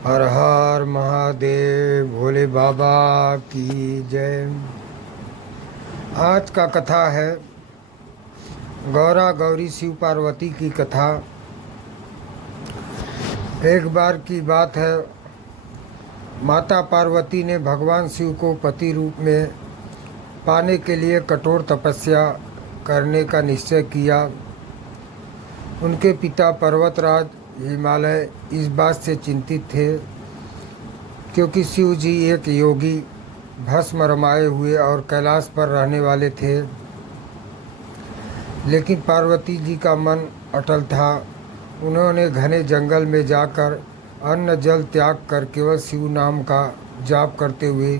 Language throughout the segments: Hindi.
हर हर महादेव, भोले बाबा की जय। आज का कथा है गौरा गौरी शिव पार्वती की कथा। एक बार की बात है, माता पार्वती ने भगवान शिव को पति रूप में पाने के लिए कठोर तपस्या करने का निश्चय किया। उनके पिता पर्वतराज हिमालय इस बात से चिंतित थे क्योंकि शिव जी एक योगी, भस्म रमाए हुए और कैलाश पर रहने वाले थे। लेकिन पार्वती जी का मन अटल था। उन्होंने घने जंगल में जाकर अन्न जल त्याग कर केवल शिव नाम का जाप करते हुए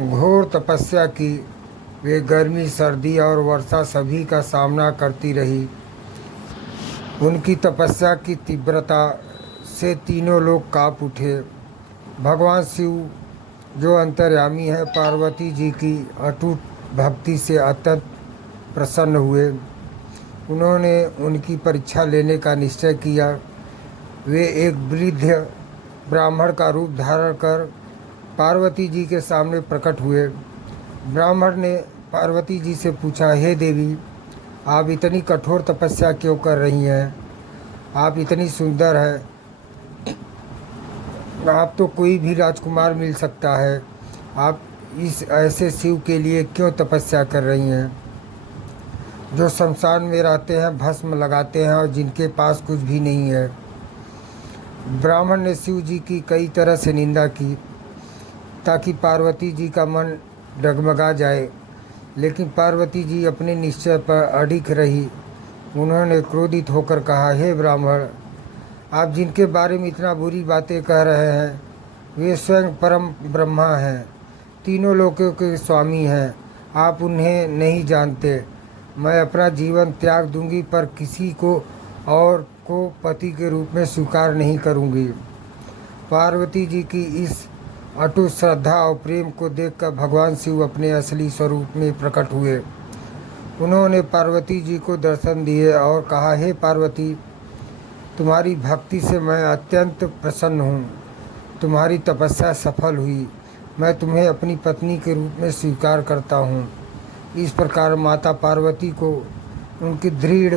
घोर तपस्या की। वे गर्मी, सर्दी और वर्षा सभी का सामना करती रही। उनकी तपस्या की तीव्रता से तीनों लोग काँप उठे। भगवान शिव जो अंतर्यामी है, पार्वती जी की अटूट भक्ति से अत्यंत प्रसन्न हुए। उन्होंने उनकी परीक्षा लेने का निश्चय किया। वे एक वृद्ध ब्राह्मण का रूप धारण कर पार्वती जी के सामने प्रकट हुए। ब्राह्मण ने पार्वती जी से पूछा, हे देवी, आप इतनी कठोर तपस्या क्यों कर रही हैं? आप इतनी सुंदर हैं, आप तो कोई भी राजकुमार मिल सकता है। आप इस ऐसे शिव के लिए क्यों तपस्या कर रही हैं, जो शमशान में रहते हैं, भस्म लगाते हैं और जिनके पास कुछ भी नहीं है? ब्राह्मण ने शिव जी की कई तरह से निंदा की ताकि पार्वती जी का मन डगमगा जाए, लेकिन पार्वती जी अपने निश्चय पर अडिग रही। उन्होंने क्रोधित होकर कहा, हे ब्राह्मण, आप जिनके बारे में इतना बुरी बातें कह रहे हैं, वे स्वयं परम ब्रह्मा हैं, तीनों लोकों के स्वामी हैं। आप उन्हें नहीं जानते। मैं अपना जीवन त्याग दूंगी, पर किसी को और को पति के रूप में स्वीकार नहीं करूंगी। पार्वती जी की इस अटूट श्रद्धा और प्रेम को देखकर भगवान शिव अपने असली स्वरूप में प्रकट हुए। उन्होंने पार्वती जी को दर्शन दिए और कहा, हे पार्वती, तुम्हारी भक्ति से मैं अत्यंत प्रसन्न हूँ। तुम्हारी तपस्या सफल हुई। मैं तुम्हें अपनी पत्नी के रूप में स्वीकार करता हूँ। इस प्रकार माता पार्वती को उनकी दृढ़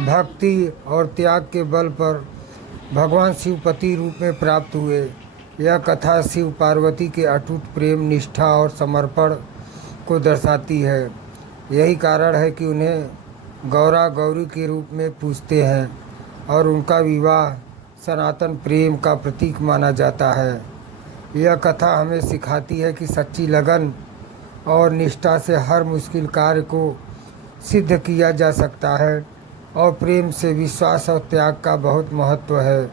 भक्ति और त्याग के बल पर भगवान शिव पति रूप में प्राप्त हुए। यह कथा शिव पार्वती के अटूट प्रेम, निष्ठा और समर्पण को दर्शाती है। यही कारण है कि उन्हें गौरा गौरी के रूप में पूजते हैं और उनका विवाह सनातन प्रेम का प्रतीक माना जाता है। यह कथा हमें सिखाती है कि सच्ची लगन और निष्ठा से हर मुश्किल कार्य को सिद्ध किया जा सकता है और प्रेम से विश्वास और त्याग का बहुत महत्व है।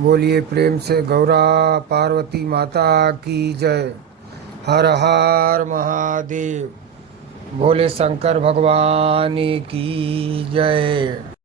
बोलिए प्रेम से गौरा पार्वती माता की जय। हर हर महादेव, भोले शंकर भगवान की जय।